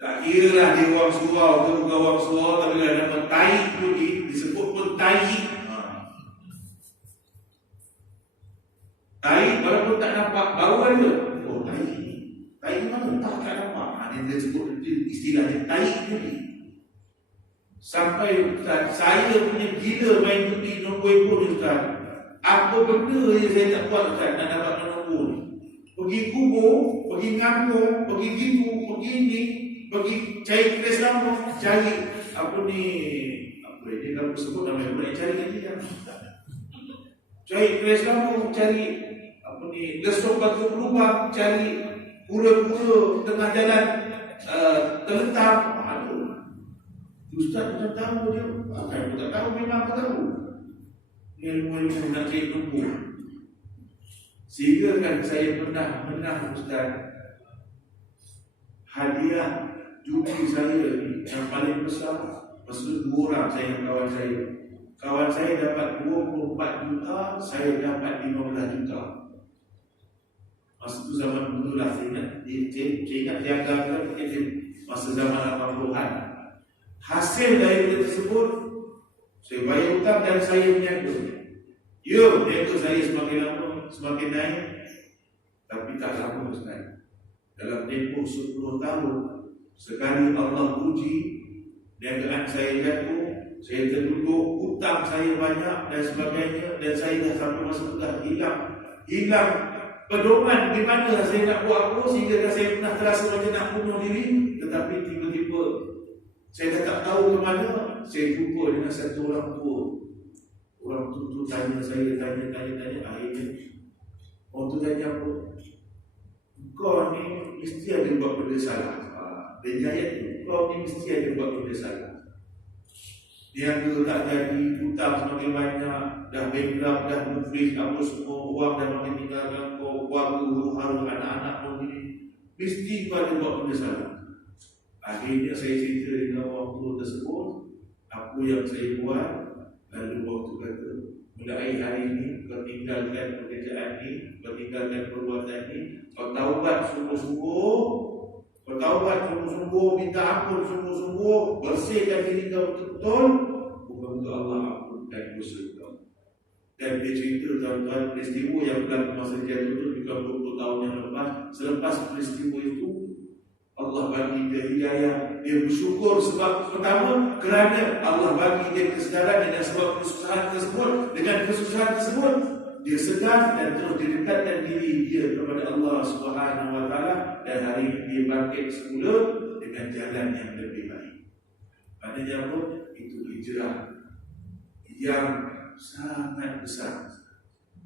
Tak kira lah dia orang surau ke bukan orang surau, tapi kalau nama taik judi, disebut pun taik. Taik walaupun tak nampak bau ada. Oh taik ni. Taik mana? Tak nampak. Dia sebut istilahnya taik judi. Sampai Ustaz, saya punya gila main judi nombor ekor ni Ustaz. Apa benda yang saya tak buat Ustaz nak dapat nombor ni? Pergi kubur, pergi ngangkung, pergi gitu, pergi ni, pergi cari kes lama, cari apa ni, apa dia kalau sebut namanya, boleh cari lagi kan? Cari kes lama, cari apa ni, gesok batu pelubang, cari pura-pura tengah jalan terletak. Aduh, Ustaz macam tahu dia. Aku tak tahu, memang aku tahu. Ilmu-ilmu nak cari nombor. Sehingga kan saya pernah menang Ustaz, hadiah judi saya ni yang paling besar, maksud 2 orang saya dan kawan saya. Kawan saya dapat 24 juta, saya dapat 15 juta. Masa tu zaman dulu lah, saya ingat tiaga masa zaman 80-an. Hasil dari tersebut, saya bayar hutang dan saya berniaga. Ya, berniaga saya semakin lama semakin naik, tapi tak lama Ustaz. Dalam tempoh 10 tahun, sekali Allah uji, niagaan saya jatuh, saya terduduk, hutang saya banyak dan sebagainya, dan saya dah sampai masa tu dah hilang hilang pedoman di mana saya nak buat apa, sehingga saya pernah terasa macam nak bunuh diri, tetapi tiba-tiba saya dah tak tahu ke mana, saya jumpa dengan satu orang tua. Orang tu tanya saya, tanya, akhirnya orang tu tanya apa? Kau ni mesti ada buat benda salah. Dia jaya tu, kau ni mesti ada buat benda salah. Niaga tak jadi, hutang semakin banyak, dah bankrupt, dah muflis, apa semua, wang dah makin tinggalkan kau, keluarga, haru, anak-anak kau ni, mesti kau ada buat benda salah. Akhirnya saya cerita dengan orang tua tersebut apa yang saya buat. Lalu waktu kata, mulai hari ini kau tinggalkan pekerjaan ni, kau tinggalkan perbuatan ni, kau taubat sungguh-sungguh, kau taubat sungguh-sungguh, minta ampun sungguh-sungguh, bersihkan diri kau betul-betul, moga-moga Allah ampunkan dosa kau. Dan dia cerita tuan-tuan, peristiwa yang berlaku masa dia itu bukan 20 tahun yang lepas. Selepas peristiwa itu, Allah bagi dia hidayah. Dia bersyukur sebab pertama kerana Allah bagi dia kesedaran, dengan sebab kesusahan tersebut, dengan kesusahan tersebut dia sedar dan terus didekatkan diri dia kepada Allah Subhanahu Wa Taala, dan hari ini dia bangkit semula dengan jalan yang lebih baik. Maknanya apa? Itu hijrah yang sangat besar.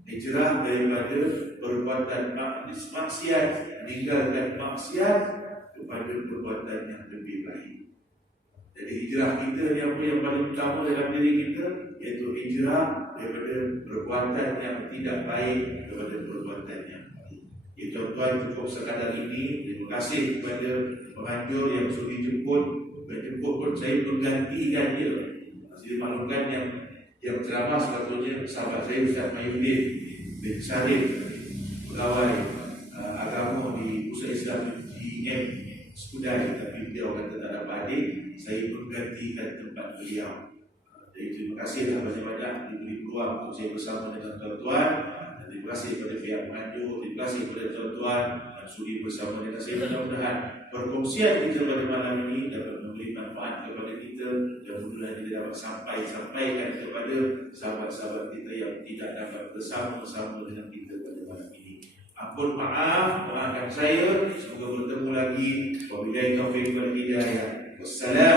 Hijrah daripada perbuatan maksiat, meninggalkan maksiat kepada perbuatan yang lebih baik. Jadi hijrah kita yang paling utama dalam diri kita, iaitu hijrah daripada perbuatan yang tidak baik kepada perbuatan yang baik. Ya tuan-tuan, cukup sekadar ini. Terima kasih kepada penganjur yang sudi jemput. Menjemput pun saya menggantikan dia. Masih dimaklumkan yang ceramah sebetulnya sahabat saya Ustaz Mayuddin bin Sarif, pegawai agama di Pusat Islam GM Skudai, tapi beliau kata tak dapat hadir, saya menggantikan tempat beliau. Jadi terima kasihlah banyak-banyak diberi peluang untuk saya bersama dengan tuan-tuan. Dan terima kasih kepada pihak penganjur, terima kasih kepada tuan-tuan yang sudi bersama dengan saya. Mudah-mudahan perkongsian kita pada malam ini dapat memberi manfaat kepada kita, dan mudah-mudahan kita dapat sampaikan kepada sahabat-sahabat kita yang tidak dapat bersama-sama dengan kita pada malam ini. Ampun maafkan saya. Semoga bertemu lagi. Wabillahi taufiq wal hidayah. Wassalam.